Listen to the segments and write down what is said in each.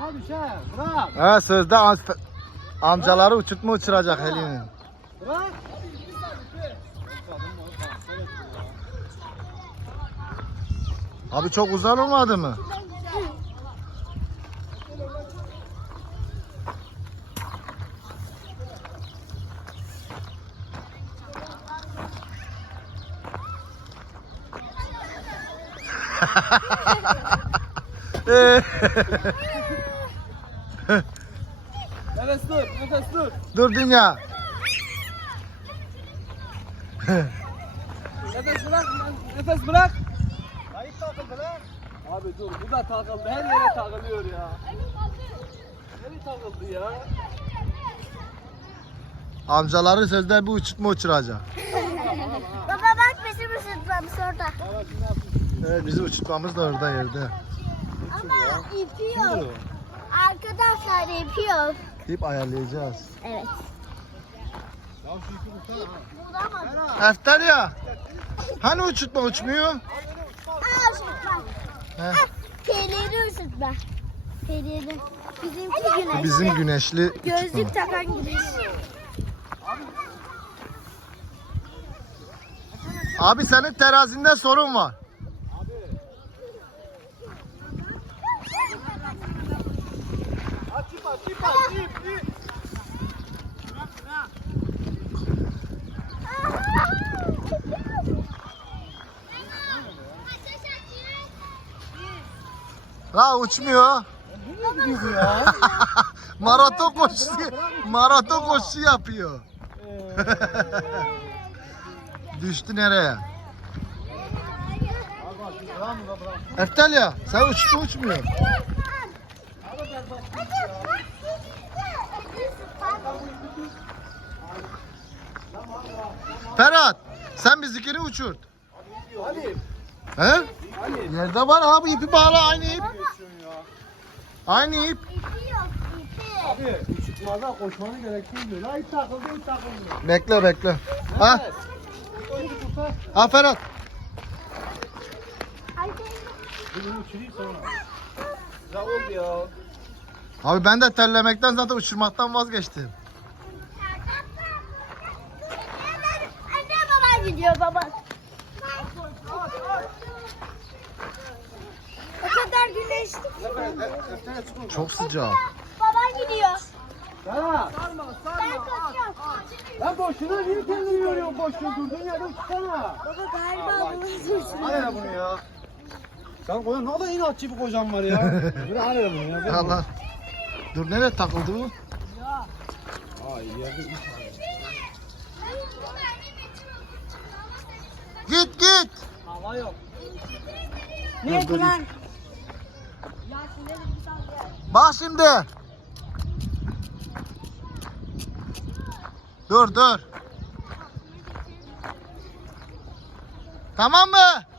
Ha düşer. Bırak. Ha sözde am- amcaları uçurtma uçuracak Helin'in. Bırak. Abi çok uzak olmadı mı? Nefes dur. Nefes dur. Dur dünya. Nefes bırak. Nefes bırak. Kayıp takıldı lan. Abi dur bu da takıldı. Her yere takılıyor ya. Nereye takıldı ya? Amcaları sözde bu uçurtma uçuracak. Baba bak bizim ısıtmamız orada. Evet bizim uçurtmamız da orada yerde. Ama ipi yok. Arkadaşlar yok. İp ayarlayacağız. Evet. Ya şu ipi tutsana ha. Bulamam. Eftel ya. Hani uçurtma uçmuyor? Aa ısıtma. He. Ah, Peleri ısıtma. Peleri. Bizimki güneş. Bizim güneşli uçurtma. Gözlük takan güneş. Abi senin terazinde sorun var. Aç ip aç ip aç ip ip. La uçmuyor. Maraton koşusu, maraton koşusu yapıyor. Düştü nereye? Eftel ya sen uçtu uçmuyor. Ferhat sen bizimkini uçurt. Hadi. He? Hadi. Yerde var abi ipi bağla aynı ip. Aynı ip. İpi yok ipi. Abi çıkmaza koşmanı gerektirmiyor. La ip takıldı ip takıldı. Bekle bekle. Ha? Ha Ferhat. Ya. Abi ben de terlemekten zaten uçurmaktan vazgeçtim. Anne baban gidiyor baba. O kadar güneşli. Çok sıcak. Baban gidiyor. Sana. Ben kaçıyorum. Lan boşuna niye kendini yoruyorsun boşuna durduğun yerde uçsana. Baba galiba bunu suçlu. Hadi lan bunu ya. Sen koyan ne kadar inatçı bir kocan var ya. Hadi lan bunu ya. Allah. Dur nereye takıldı bu? Ay yerde Git git. Hava yok. Dur, dur. Bak şimdi. Dur dur. Tamam mı?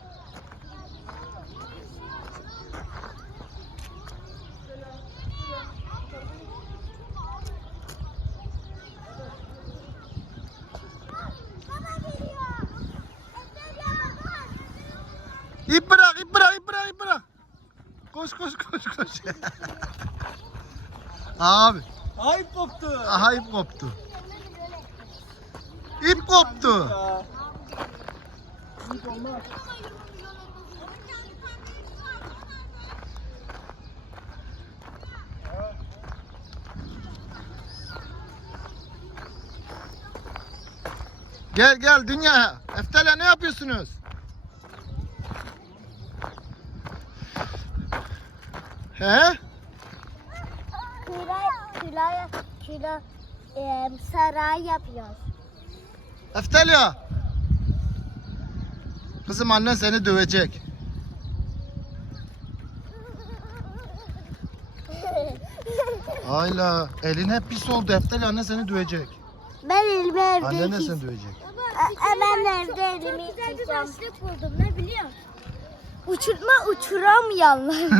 İp bırak, ip bırak, ip bırak, ip bırak. Koş, koş, koş, koş. Abi, Ay koptu. aha ip koptu. İp koptu. Ip olmaz. Gel gel dünya. Eftelya ne yapıyorsunuz? He? Küra, küra, küra, e, saray yapıyoruz. Eftelya. Kızım annen seni dövecek. Ayla elin hep pis oldu Eftelya annen seni dövecek. ben elimi evde Annen de seni dövecek. E, ben evde elimi yıkayacağım. buldum ne biliyor musun? Uçurtma uçuramayanlar.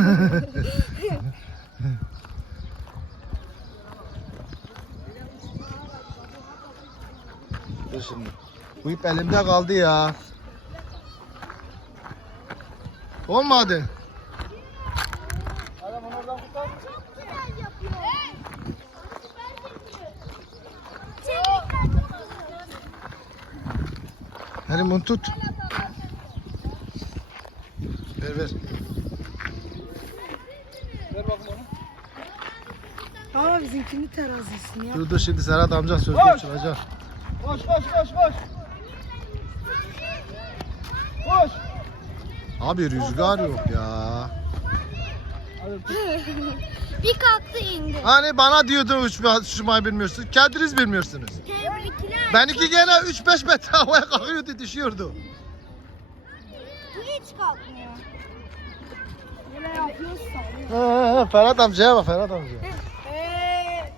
Dur şimdi. Bu ip elimde kaldı ya. Olmadı. Adam onu oradan tutar. Çok güzel yapıyor. Evet. Süper yapıyor. Çevir. Hadi bunu tut. Ama bizimkini terazisini ya. Dur dur şimdi Serhat amca sözlü Koş. uçuracak. Koş koş koş koş. Koş. Abi rüzgar yok ya. Bir kalktı indi. Hani bana diyordun uçma, uçmayı bilmiyorsun. Kendiniz bilmiyorsunuz. Tebrikler. Benimki gene 3-5 metre havaya kalkıyordu düşüyordu. Bu hiç kalkmıyor. Böyle yapıyorsa. He, Ferhat amcaya bak Ferhat amca. Eee.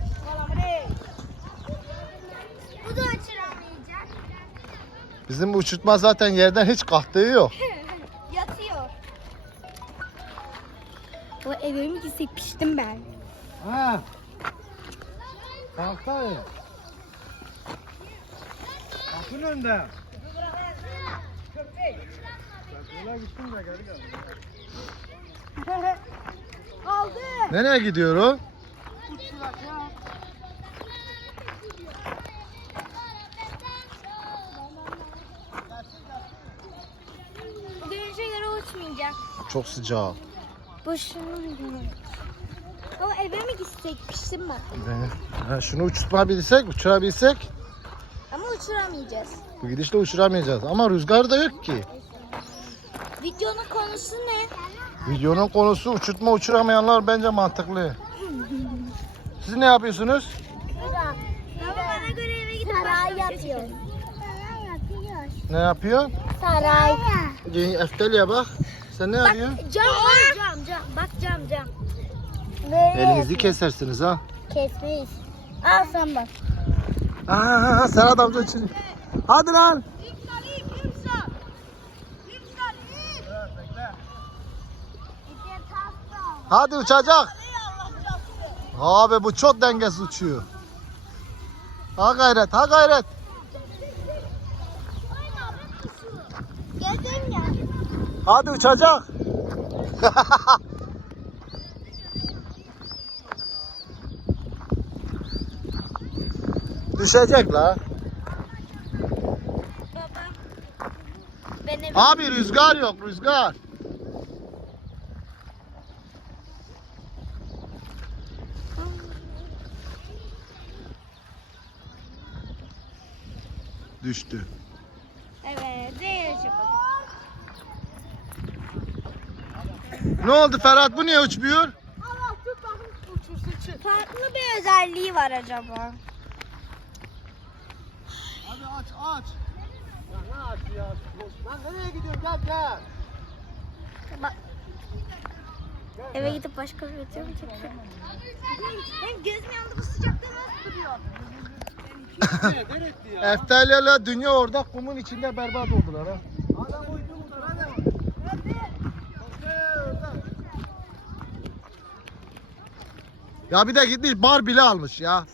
Bu da açıramayacak. Bizim uçurtma zaten yerden hiç kalktığı yok. Yatıyor. O eve mi gitsek piştim ben. Ha. Kalktı. Kapının önünde. Yola gittim de geri geldim. Aldı. Nereye gidiyor o? Bu Çok sıcak. Boşuna mı? Ama eve mi gitsek piştim ben. Ha, şunu uçurtabilsek, uçurabilsek Ama uçuramayacağız. bu gidişle uçuramayacağız. Ama rüzgar da yok ki. Videonun konusu ne? Videonun konusu uçurtma uçuramayanlar bence mantıklı. Siz ne yapıyorsunuz? Ama bana göre eve gidip saray yapıyoruz. Ne yapıyor? Saray. Eftelya bak. Sen ne yapıyorsun? Cam var. Cam cam. Bak cam cam. Elinizi kesersiniz ha. Kesmeyiz. Al sen bak. Aa, Serhat amca için. Hadi lan. Hadi uçacak. Abi bu çok dengesiz uçuyor. Ha gayret, ha gayret. Geldim ya. Hadi uçacak. Düşecek la. Abi rüzgar yok, rüzgar. Düştü. Evet. Değil Ne oldu Ferhat? Bu niye uçmuyor? Allah uçursun. Farklı bir özelliği var acaba. Hadi aç aç. Ya ne aç ya? Lan nereye gidiyorsun? Gel gel. Bak. Eve gidip başka bir video mu çekeceğim? Benim gözüm yandı bu sıcakta nasıl duruyor? Ne etti ya? Eftelyalar dünya orada kumun içinde berbat oldular ha. Adam uydu mu? Hadi. Ya bir de gitmiş bar bile almış ya.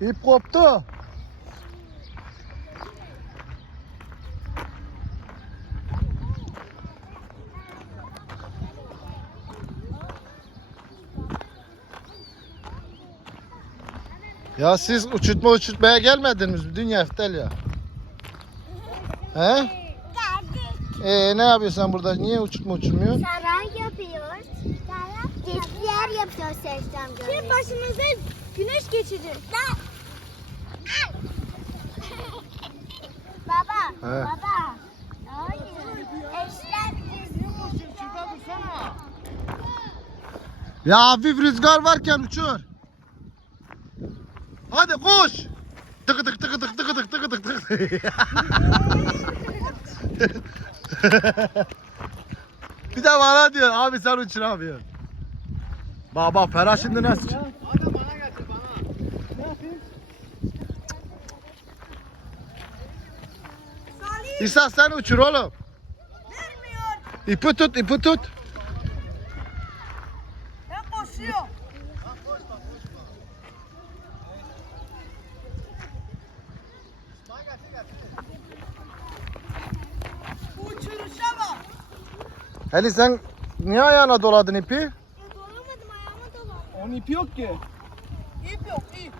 İp koptu. Ya siz uçurtma uçurtmaya gelmediniz mi dünya Eftelya? He? Geldik. Ee, ne yapıyorsun sen burada? Niye uçurtma uçurmuyor? Saray yapıyoruz. Saray yer yapıyoruz Sevdam Şimdi başımıza güneş geçirir. baba, He. baba. Hayır. Eşler Ya hafif rüzgar varken uçur. Hadi koş. Tıkı tık tıkı tık tıkı tık tıkı tık tık. Bir de bana diyor abi sen uçuramıyorsun. Bak bak Ferhat şimdi nasıl? Hadi bana getir bana. Ne yapayım? İsa sen uçur oğlum. vermiyor. İpi tut ipi tut. Ben koşuyorum. Uçuruşa bak. Eli sen niye ayağına doladın ipi? Ya dolamadım ayağıma dolandı. Onun ipi yok ki. İp yok ip.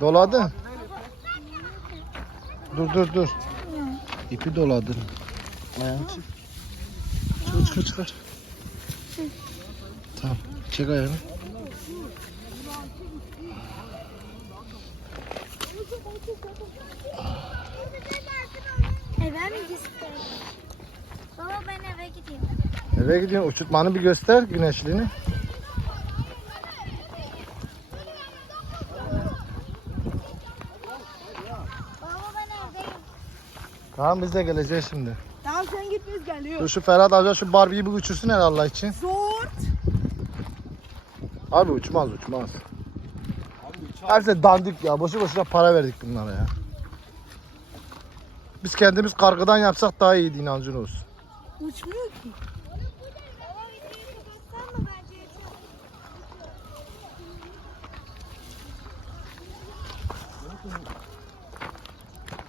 Doladın. Dur dur dur. İpi doladın. Ayağını çek. Çıkar çıkar çıkar. Tamam. Çek ayağını. Eve mi gitsin? Baba ben eve gideyim. Eve gidiyorsun. Uçurtmanı bir göster güneşliğini. Tamam biz de geleceğiz şimdi. Tamam sen git biz Dur geliyor. şu Ferhat Hoca şu Barbie'yi bir uçursun her Allah için. Zor. Abi uçmaz uçmaz. Hepsi dandik ya. Boşu boşuna para verdik bunlara ya. Biz kendimiz kargıdan yapsak daha iyiydi inancın olsun. Uçmuyor ki.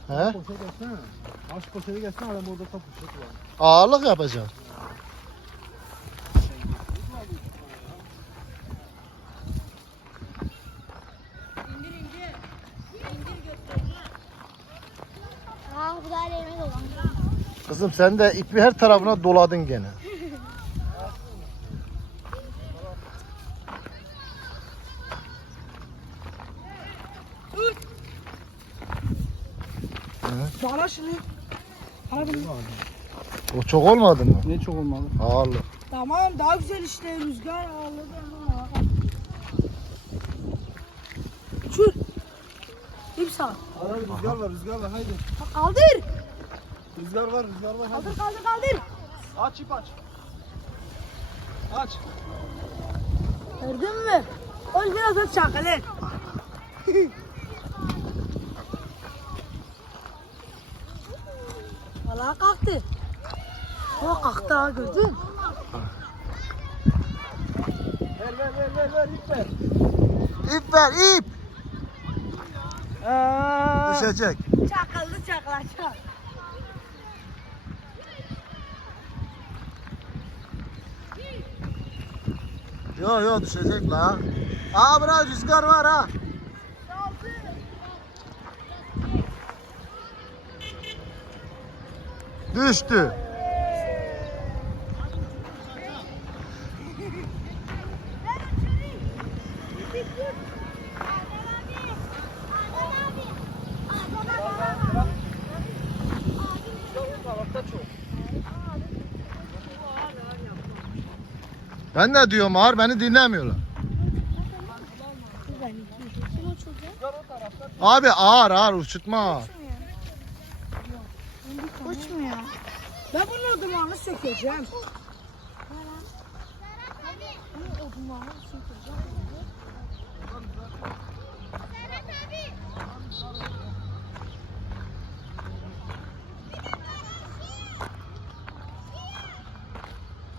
He? Poşet gelsene. Aç poşeti gelsene adam orada poşeti var. Ağırlık yapacağım. Aa bu da elime dolandı. Kızım sen de ipi her tarafına doladın gene. Bana şimdi. Bunu. O çok olmadı mı? Ne çok olmalı. Ağırlık. Tamam daha güzel işte rüzgar ağırladı. Uçur. İp sağ. Hadi rüzgar var rüzgar var haydi. Kaldır. Rüzgar var rüzgar var. Kaldır kaldır kaldır. Aç ip aç. Aç. Gördün mü? O biraz da çakalı. Valla kalktı. O kalktı ha gördün. Ver ver ver ver ver ip ver. İp ver ip. Aa. Düşecek. Çakıldı çakılacak. Yo yo düşecek la. Aa bura rüzgar var ha. Düştü. Ben de diyorum ağır beni dinlemiyorlar. Abi ağır ağır uçurtma ağır. Uçmuyor. Ben bunun odumağını sökeceğim.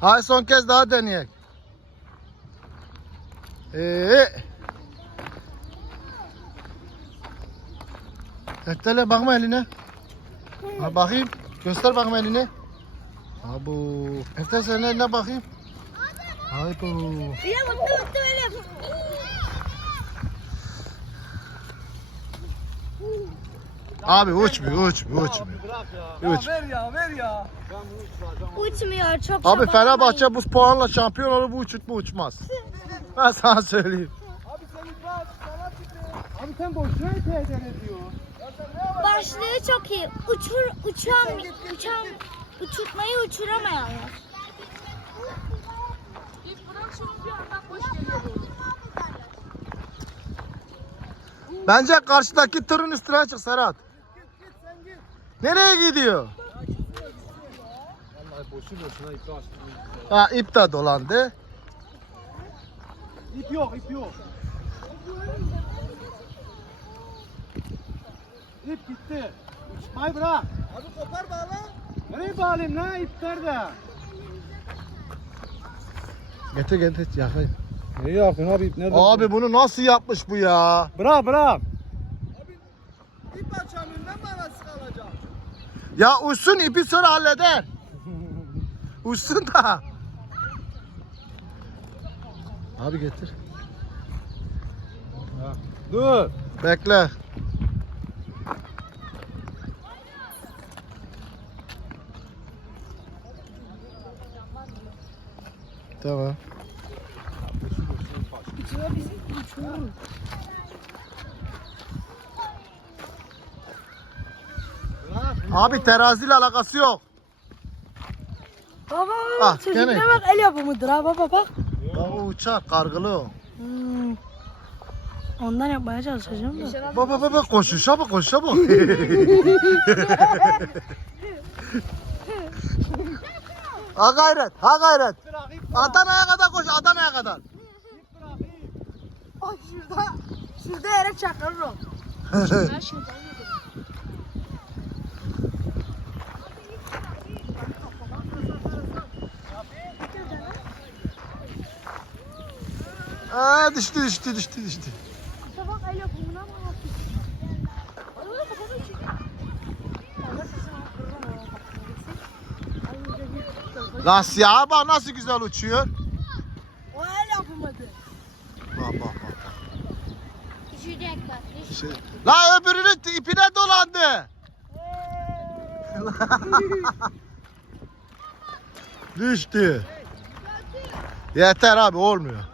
Hay son kez daha deneyek. Ee. Teftele bakma eline. Ha bakayım. Göster bakayım elini. Ha bu. Eftel senin eline bakayım. Hay bu. Bir de baktı baktı öyle yapıyor. Abi uçmuyor, uçmuyor, uçmuyor. Bırak ya. Uç. Ver ya ver ya. Ben. Uçmuyor çok Abi. Fenerbahçe bu puanla şampiyon olur bu uçurtma uçmaz. Ben sana söyleyeyim. Abi sen aç. Sana ip Abi sen boşuna eder ediyor. Başlığı çok iyi. Uçur, uçan, uçan, uçurtmayı uçuramayanlar. Bence karşıdaki tırın üstüne çık Serhat. Nereye gidiyor? Vallahi boşu boşuna. Ha ip de dolandı. İp yok ip yok. İp gitti. Uçmayı bırak. Abi kopar bağla. Nereye bağlayayım lan ip nerede? Getir getir yakayım. Ne yapıyorsun abi ip nerede? Abi bunu nasıl yapmış bu ya? Bırak bırak. Ya uçsun ipi sonra halleder. Uçsun da. Abi getir. Dur. Bekle. Tamam. Abi teraziyle alakası yok. Baba Ah, çocuklara gene. bak el yapımıdır ha baba bak. Ya o uçar, kargılı o. Hmm. Ondan yapmaya çalışacağım da. Baba baba koşuşa bak koşuşa bak. ha gayret, ha gayret. Adana'ya kadar koş, Adana'ya kadar. Bak şurada. Şurada yere çakılır o. Aa, düştü düştü düştü düştü. Mı Lasya bak nasıl güzel uçuyor. O el yapımıdır. Bak bak bak. Düşecek bak. Şey. La öbürünün ipine dolandı. Düştü. Yeter abi olmuyor.